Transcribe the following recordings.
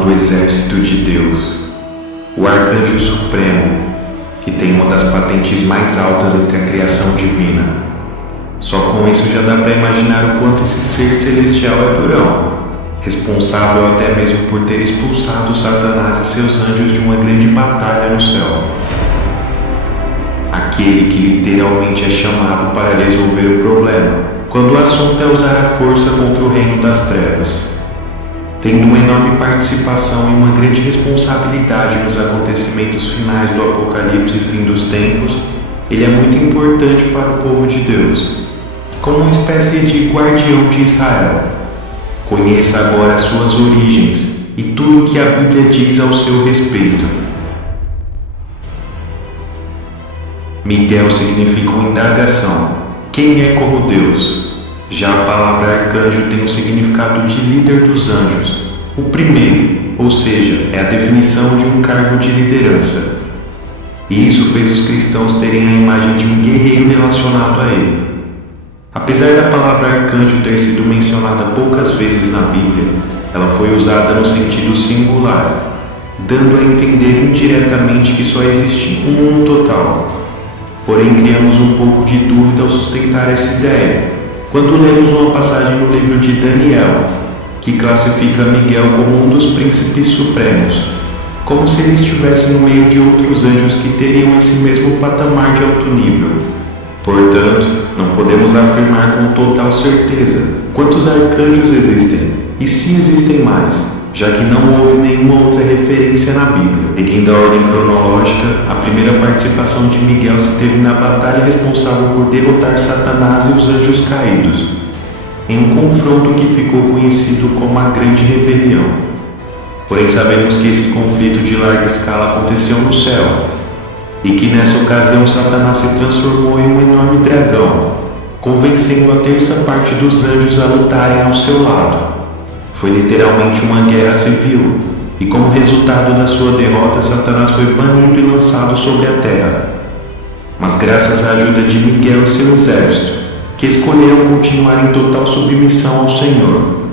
final do exército de Deus, o Arcanjo Supremo, que tem uma das patentes mais altas entre a criação divina. Só com isso já dá para imaginar o quanto esse ser celestial é durão, responsável até mesmo por ter expulsado Satanás e seus anjos de uma grande batalha no céu. Aquele que literalmente é chamado para resolver o problema, quando o assunto é usar a força contra o reino das trevas. Tendo uma enorme participação e uma grande responsabilidade nos acontecimentos finais do Apocalipse e fim dos tempos, ele é muito importante para o povo de Deus, como uma espécie de guardião de Israel. Conheça agora as suas origens e tudo o que a Bíblia diz ao seu respeito. Miguel significa uma indagação. Quem é como Deus? Já a palavra arcanjo tem o significado de líder dos anjos, o primeiro, ou seja, é a definição de um cargo de liderança. E isso fez os cristãos terem a imagem de um guerreiro relacionado a ele. Apesar da palavra arcanjo ter sido mencionada poucas vezes na Bíblia, ela foi usada no sentido singular, dando a entender indiretamente que só existe um total. Porém, criamos um pouco de dúvida ao sustentar essa ideia, quando lemos uma passagem no livro de Daniel, que classifica Miguel como um dos príncipes supremos, como se ele estivesse no meio de outros anjos que teriam esse mesmo patamar de alto nível. Portanto, não podemos afirmar com total certeza quantos arcanjos existem, e se existem mais, já que não houve nenhuma outra referência na Bíblia. Seguindo a ordem cronológica, a primeira participação de Miguel se teve na batalha responsável por derrotar Satanás e os anjos caídos, em um confronto que ficou conhecido como a Grande Rebelião. Porém, sabemos que esse conflito de larga escala aconteceu no céu, e que nessa ocasião Satanás se transformou em um enorme dragão, convencendo a terça parte dos anjos a lutarem ao seu lado. Foi literalmente uma guerra civil, e como resultado da sua derrota, Satanás foi banido e lançado sobre a terra. Mas graças à ajuda de Miguel e seu exército, que escolheram continuar em total submissão ao Senhor.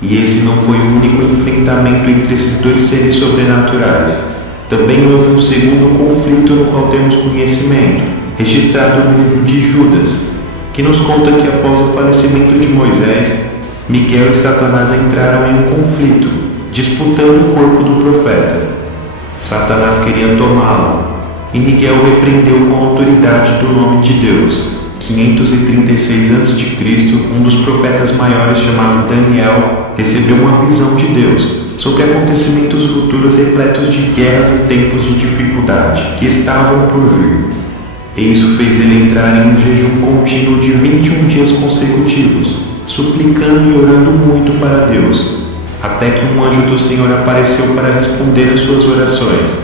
E esse não foi o único enfrentamento entre esses dois seres sobrenaturais. Também houve um segundo conflito no qual temos conhecimento, registrado no livro de Judas, que nos conta que após o falecimento de Moisés, Miguel e Satanás entraram em um conflito, disputando o corpo do profeta. Satanás queria tomá-lo, e Miguel repreendeu com a autoridade do nome de Deus. 536 a.C., um dos profetas maiores chamado Daniel recebeu uma visão de Deus sobre acontecimentos futuros repletos de guerras e tempos de dificuldade que estavam por vir. E isso fez ele entrar em um jejum contínuo de 21 dias consecutivos, suplicando e orando muito para Deus, até que um anjo do Senhor apareceu para responder às suas orações,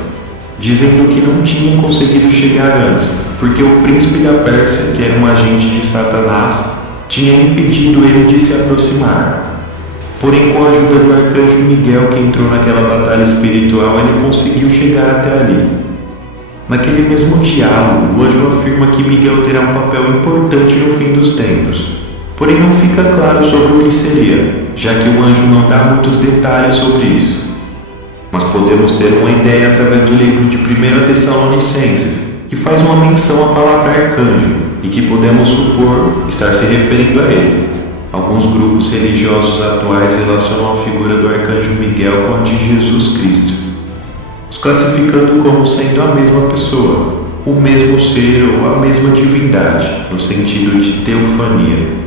dizendo que não tinham conseguido chegar antes, porque o príncipe da Pérsia, que era um agente de Satanás, tinha impedido ele de se aproximar. Porém, com a ajuda do arcanjo Miguel, que entrou naquela batalha espiritual, ele conseguiu chegar até ali. Naquele mesmo diálogo, o anjo afirma que Miguel terá um papel importante no fim dos tempos. Porém, não fica claro sobre o que seria, já que o anjo não dá muitos detalhes sobre isso. Mas podemos ter uma ideia através do livro de 1 Tessalonicenses, que faz uma menção à palavra arcanjo e que podemos supor estar se referindo a ele. Alguns grupos religiosos atuais relacionam a figura do arcanjo Miguel com a de Jesus Cristo, os classificando como sendo a mesma pessoa, o mesmo ser ou a mesma divindade, no sentido de teofania.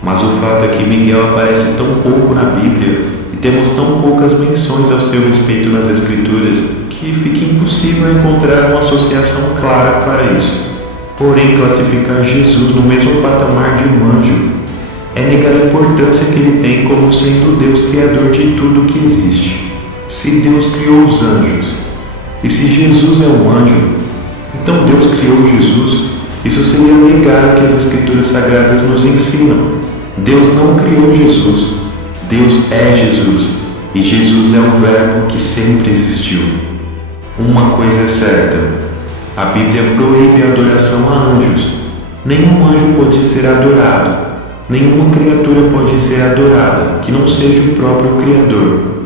Mas o fato é que Miguel aparece tão pouco na Bíblia e temos tão poucas menções ao seu respeito nas Escrituras que fica impossível encontrar uma associação clara para isso. Porém, classificar Jesus no mesmo patamar de um anjo é negar a importância que ele tem como sendo o Deus criador de tudo o que existe. Se Deus criou os anjos, e se Jesus é um anjo, então Deus criou Jesus. Isso seria negar o que as Escrituras Sagradas nos ensinam. Deus não criou Jesus, Deus é Jesus, e Jesus é o Verbo que sempre existiu. Uma coisa é certa, a Bíblia proíbe a adoração a anjos. Nenhum anjo pode ser adorado, nenhuma criatura pode ser adorada que não seja o próprio Criador.